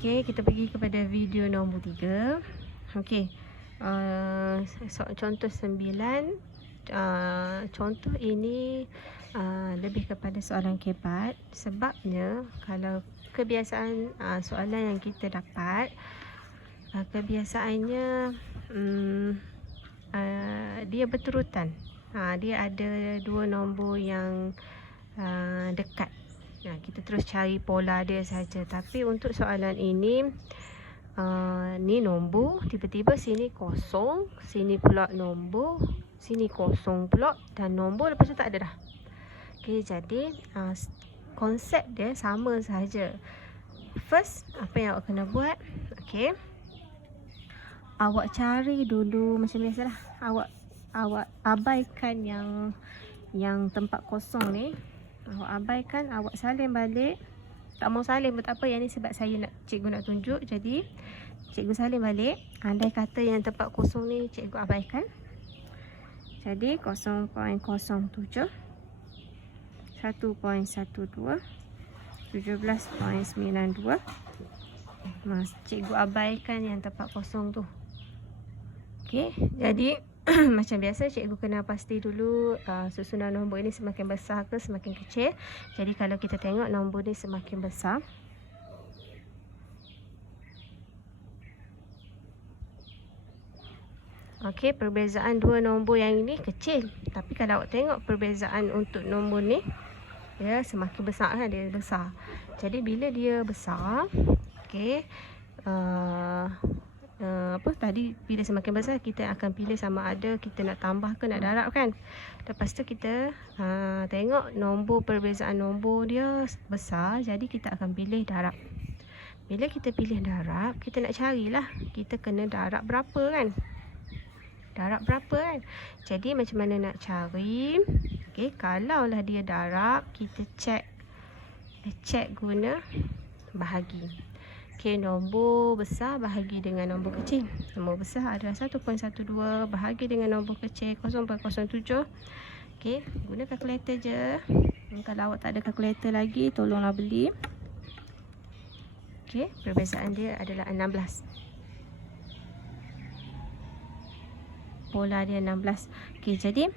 Okey, kita pergi kepada video nombor 3. Okey. Contoh 9. Contoh ini lebih kepada soalan kebat. Sebabnya kalau kebiasaan soalan yang kita dapat, kebiasaannya dia berterutan. Dia ada dua nombor yang dekat. Kita terus cari pola dia saja. Tapi untuk soalan ini, ni nombor, tiba-tiba sini kosong, sini pula nombor, sini kosong pula, dan nombor lepas tu tak ada dah. Okey, jadi konsep dia sama sahaja. First, apa yang awak kena buat? Okey, awak cari dulu macam biasalah. Awak abaikan yang tempat kosong ni. Awak abaikan, awak salin balik. Tak mau salin pun tak apa, yang ni sebab cikgu nak tunjuk. Jadi cikgu salin balik. Andai kata yang tempat kosong ni cikgu abaikan, jadi 0.07, 1.12, 17.92. Cikgu abaikan yang tempat kosong tu. Okey, jadi macam biasa cikgu kena pasti dulu susunan nombor ini semakin besar ke semakin kecil. Jadi kalau kita tengok nombor ni semakin besar, okey, perbezaan dua nombor yang ini kecil. Tapi kalau awak tengok perbezaan untuk nombor ni, dia semakin besar kan, dia besar. Jadi bila dia besar, okey, tadi bila semakin besar kita akan pilih sama ada kita nak tambah ke nak darab kan. Lepas tu kita tengok nombor, perbezaan nombor dia besar, jadi kita akan pilih darab. Bila kita pilih darab, kita nak carilah kita kena darab berapa kan. Darab berapa kan. Jadi macam mana nak cari? Okey, kalaulah dia darab, kita check guna bahagi. Okey, nombor besar bahagi dengan nombor kecil. Nombor besar adalah 1.12 bahagi dengan nombor kecil 0.07. Okey, guna kalkulator je. Kalau awak tak ada kalkulator lagi, tolonglah beli. Okey, perbezaan dia adalah 16. Pola dia 16. Okey, jadi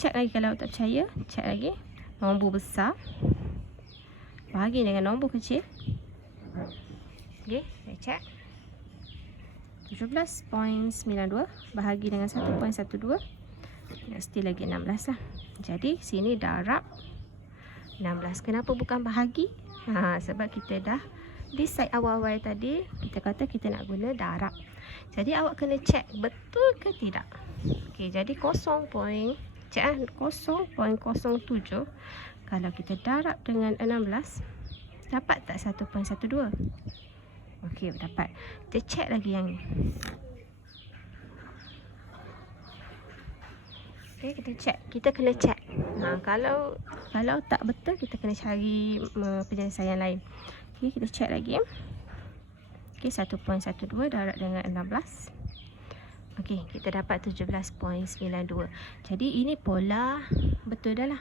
check lagi kalau awak tak percaya. Check lagi. Nombor besar bahagi dengan nombor kecil. Okey, saya check. 17.92 bahagi dengan 1.12. Still lagi 16 lah. Jadi sini darab 16. Kenapa bukan bahagi? Sebab kita dah decide awal-awal tadi, kita kata kita nak guna darab. Jadi awak kena check betul ke tidak. Okey, jadi 0.07 kalau kita darab dengan 16, dapat tak 1.12? Okey, dapat. Kita check lagi yang ni. Okey, kita check. Kita kena check. Kalau tak betul, kita kena cari penyelesaian lain. Okey, kita check lagi. Okey, 1.12 darab dengan 16. Okey, kita dapat 17.92. Jadi ini pola betul dah lah.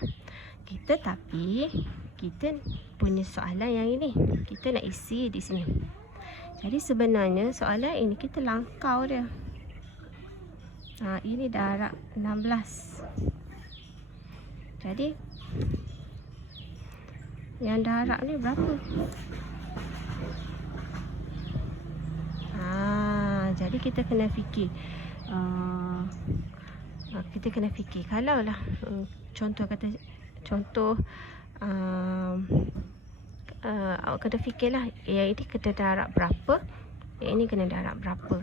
Tapi kita punya soalan yang ini, kita nak isi di sini. Jadi sebenarnya soalan ini kita langkau dia. Ini darab 16. Jadi yang darab ni berapa? Jadi kita kena fikir. Kalau lah contoh awak kena fikirlah, yang ini kena darab berapa, yang ini kena darab berapa.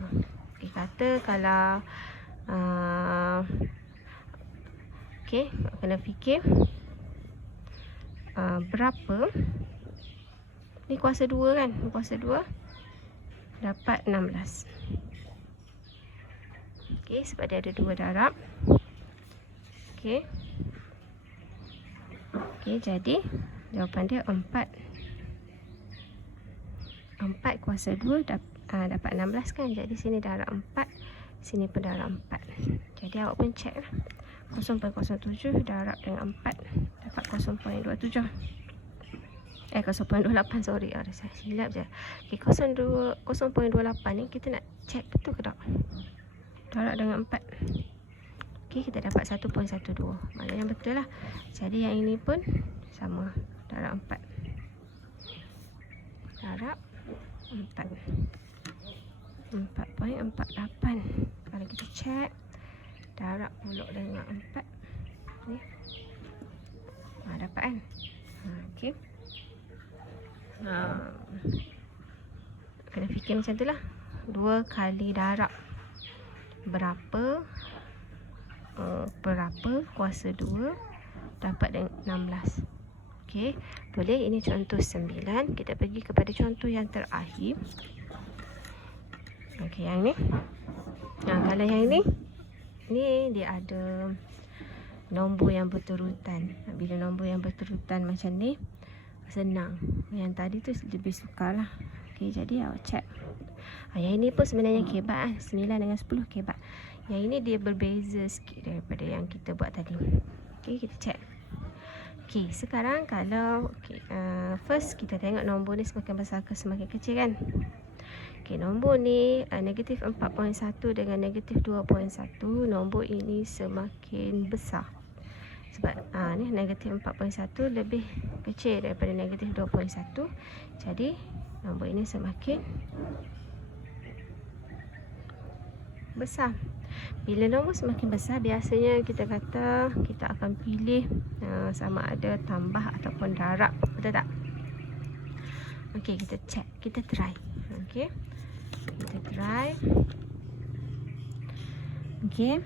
Okey, kata kalau okey, kena fikir berapa ni kuasa 2 kan. Kuasa 2 dapat 16. Okey, sebab dia ada 2 darab. Okey, jadi jawapan dia 4 kuasa 2 dapat 16 kan. Jadi sini darab 4, sini pun darab 4. Jadi awak pun check lah. 0.07 darab dengan 4 dapat 0.27. 0.28, sorry, saya silap je. Okay, 0.28 ni kita nak check betul ke tak? Tolak dengan 4. Okay, kita dapat 1.12. Maknanya betul lah. Jadi yang ini pun sama, darab 4. Darab 4. 4.48. Kalau kita check, darab pulak dengan 4 ni, dapat kan? Okay, kena fikir macam tu lah. 2 kali darab berapa kuasa 2 dapat dengan 16. Okay, boleh. Ini contoh 9. Kita pergi kepada contoh yang terakhir. Okay, yang ni. Kalau yang ni dia ada nombor yang berterutan. Bila nombor yang berterutan macam ni, senang. Yang tadi tu lebih sukar lah. Okay, jadi awak check. Yang ini pun sebenarnya kebat. 9 dengan 10 kebat. Yang ini dia berbeza sikit daripada yang kita buat tadi. Okay, kita check. Okay, sekarang kalau first kita tengok nombor ni semakin besar ke semakin kecil kan. Okay, nombor ni negatif 4.1 dengan negatif 2.1. Nombor ini semakin besar. Sebab ni negatif 4.1 lebih kecil daripada negatif 2.1. Jadi nombor ini semakin besar. Bila nombor semakin besar, biasanya kita kata kita akan pilih sama ada tambah ataupun darab. Betul tak? Okey, kita check, kita try. Okey, kita try. Okey,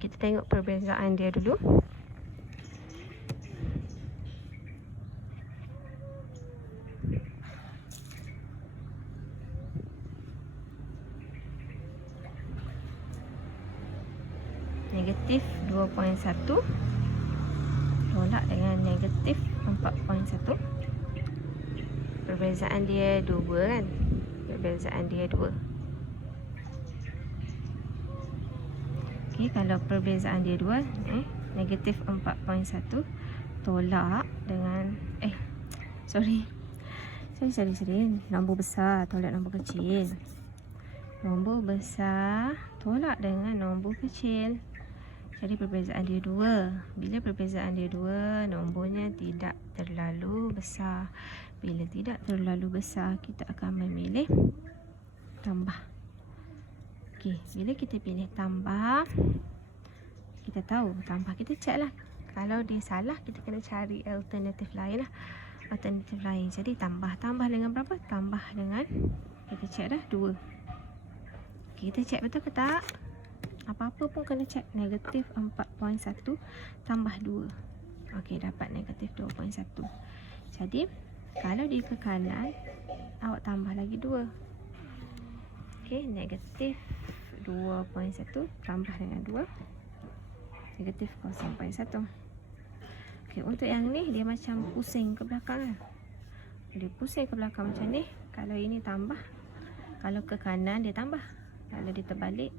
kita tengok perbezaan dia dulu. Negatif 2.1 tolak dengan negatif 4.1. Perbezaan dia 2 kan? Perbezaan dia 2. Okey, kalau perbezaan dia 2, negatif 4.1 tolak dengan sorry. Nombor besar tolak nombor kecil. Nombor besar tolak dengan nombor kecil. Jadi perbezaan dia 2. Bila perbezaan dia 2, nombornya tidak terlalu besar. Bila tidak terlalu besar, kita akan memilih tambah. Okey, bila kita pilih tambah, kita tahu tambah, kita check lah. Kalau dia salah, kita kena cari alternatif lain lah. Alternatif lain. Jadi tambah dengan berapa? Tambah dengan, kita check dah 2. Okay, kita check betul ke tak? Apa-apa pun kena check. Negatif 4.1 tambah 2. Okey, dapat negatif 2.1. Jadi kalau dia ke kanan, awak tambah lagi 2. Okey, negatif 2.1 tambah dengan 2, negatif 0.1. Okey, untuk yang ni dia macam pusing ke belakang kan? Dia pusing ke belakang macam ni. Kalau ini tambah, kalau ke kanan dia tambah, kalau dia terbalik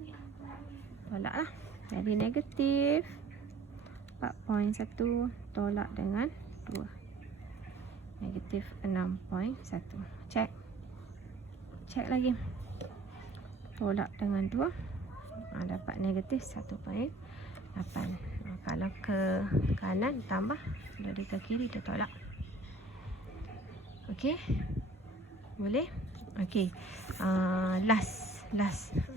tolak lah. Jadi negatif 4.1 tolak dengan 2, negatif 6.1. Check lagi, tolak dengan 2, dapat negatif 1.8. Kalau ke kanan tambah, kalau dia ke kiri dia tolak. Okey, boleh. Okey, last.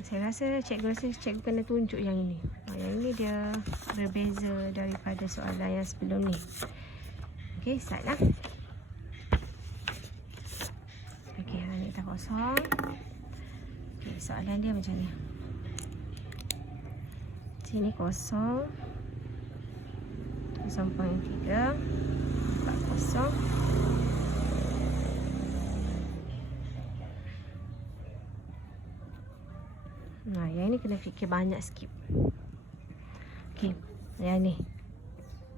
Saya rasa cikgu kena tunjuk yang ini. Yang ini dia berbeza daripada soalan yang sebelum ni. Okey, start lah. Okey, ni dah kosong. Okey, soalan dia macam ni. Sini kosong, 0.3, 40. Yang ni kena fikir banyak sikit. Okey, yang ni.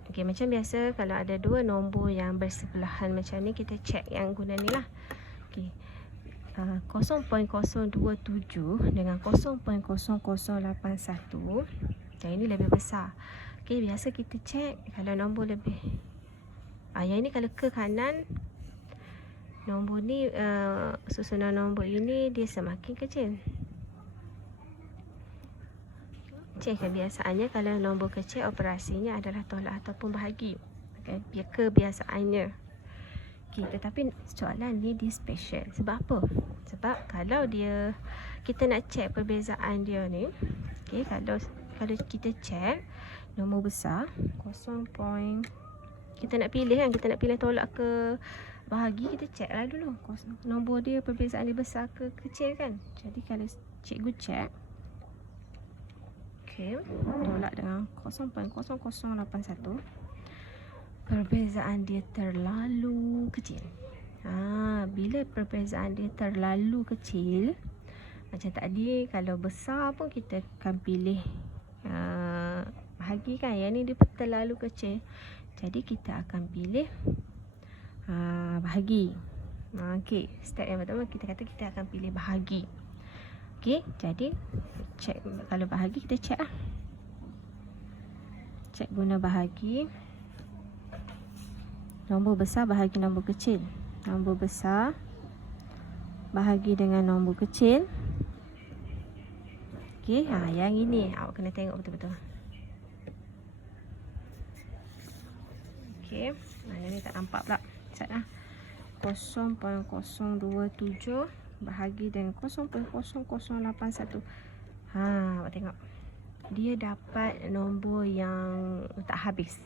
Okey, macam biasa kalau ada dua nombor yang bersebelahan macam ni, kita check yang guna ni lah. Okey, 0.027 dengan 0.0081. Yang ini lebih besar. Okay, biasa kita check kalau nombor lebih. Yang ini kalau ke kanan, nombor ni, susunan nombor ini dia semakin kecil. Cek kebiasaannya kalau nombor kecil operasinya adalah tolak ataupun bahagi. Okay, kebiasaannya. Okay, tetapi soalan ni dia special. Sebab apa? Sebab kalau kita nak check perbezaan dia ni, okay, kalau kita check nombor besar kita nak pilih kan, kita nak pilih tolak ke bahagi, kita check lah dulu nombor dia, perbezaan dia besar ke kecil kan. Jadi kalau cikgu check, okay, tolak dengan 0.0081, perbezaan dia terlalu kecil. Bila perbezaan dia terlalu kecil, macam tadi kalau besar pun kita akan pilih bahagi kan. Yang ni dia terlalu kecil, jadi kita akan pilih bahagi. Okay, step yang pertama kita kata kita akan pilih bahagi. Okay, jadi check, kalau bahagi kita check lah. Check guna bahagi. Nombor besar bahagi nombor kecil. Nombor besar bahagi dengan nombor kecil. Okay, yang ini awak kena tengok betul-betul. Okay, yang ni tak nampak pula. Set lah. 0.027 bahagi dengan 0.0081. Awak tengok. Dia dapat nombor yang tak habis.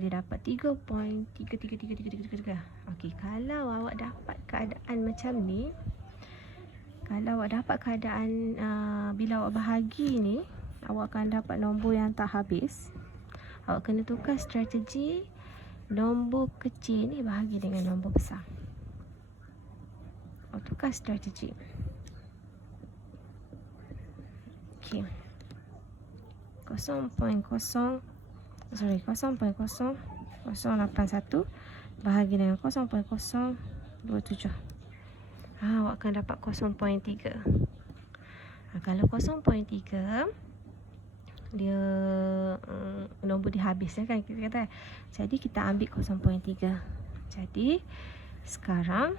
Dia dapat 3.33333. Okey, kalau awak dapat keadaan macam ni, kalau awak dapat keadaan bila awak bahagi ni, awak akan dapat nombor yang tak habis. Awak kena tukar strategi, nombor kecil ni bahagi dengan nombor besar. Awak tukar strategi. Okey. 0.0081 bahagi dengan 0.027. Awak akan dapat 0.3. Kalau 0.3 dia nombor dia habis kan kita kata. Jadi kita ambil 0.3. Jadi sekarang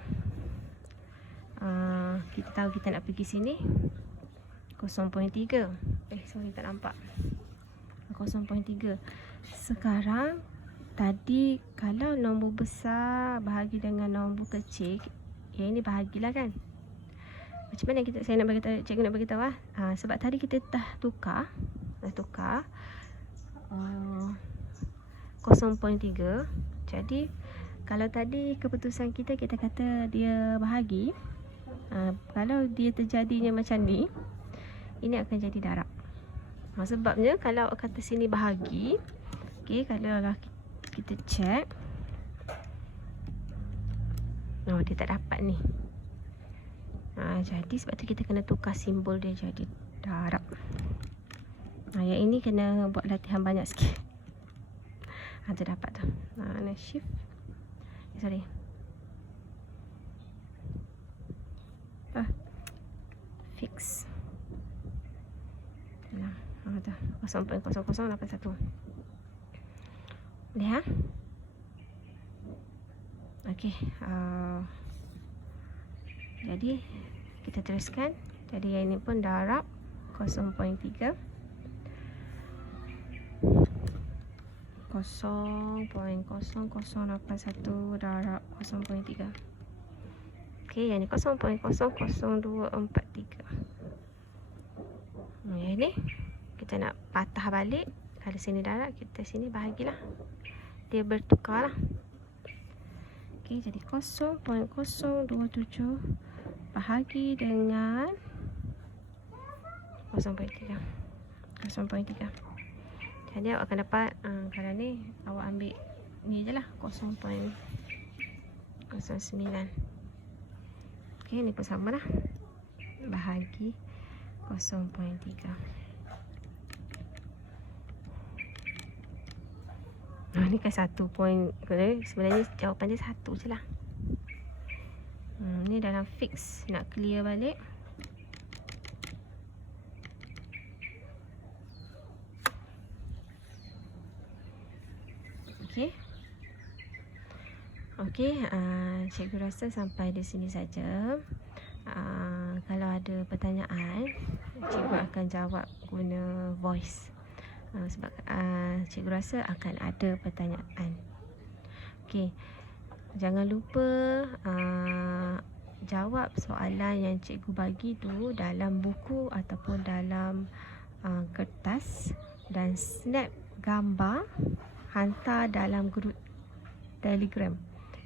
kita tahu kita nak pergi sini 0.3. Sorry tak nampak. 0.3. Sekarang tadi kalau nombor besar bahagi dengan nombor kecil, yang ini bahagilah kan. Macam mana cikgu nak bagi tahu sebab tadi kita dah tukar 0.3. Jadi kalau tadi keputusan kita kata dia bahagi, kalau dia terjadinya macam ni, ini akan jadi darab. Sebabnya kalau kata sini bahagi, okay, kalau lah kita check, dia tak dapat ni. Jadi sebab tu kita kena tukar simbol dia jadi darab. Yang ini kena buat latihan banyak sikit. Tu dapat tu. Nak shift. Sorry. Fix. Nah, tu 0.0081. Lihat. Okey. Jadi kita teruskan. Jadi yang ini pun darab 0.3. 0.0081 darab 0.3. Okey, yang ni 0.00243. Yang ni kita nak patah balik. Kalau sini darab, kita sini bahagilah. Dia bertukar lah. Okey, jadi 0.027 bahagi dengan 0.3. Jadi awak akan dapat, kalau ni awak ambil ni je lah, 0.09. Okey, ni pun sama lah, bahagi 0.3. Ni kan 1 point. Sebenarnya jawapan dia 1 je lah. Ni dalam fix. Nak clear balik. Okey, cikgu rasa sampai di sini saja. Kalau ada pertanyaan, cikgu akan jawab guna voice. Sebab cikgu rasa akan ada pertanyaan. Okey, jangan lupa jawab soalan yang cikgu bagi tu dalam buku ataupun dalam kertas, dan snap gambar hantar dalam grup Telegram.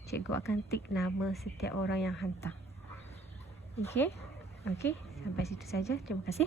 Cikgu akan tik nama setiap orang yang hantar. Okey? Okey, sampai situ saja. Terima kasih.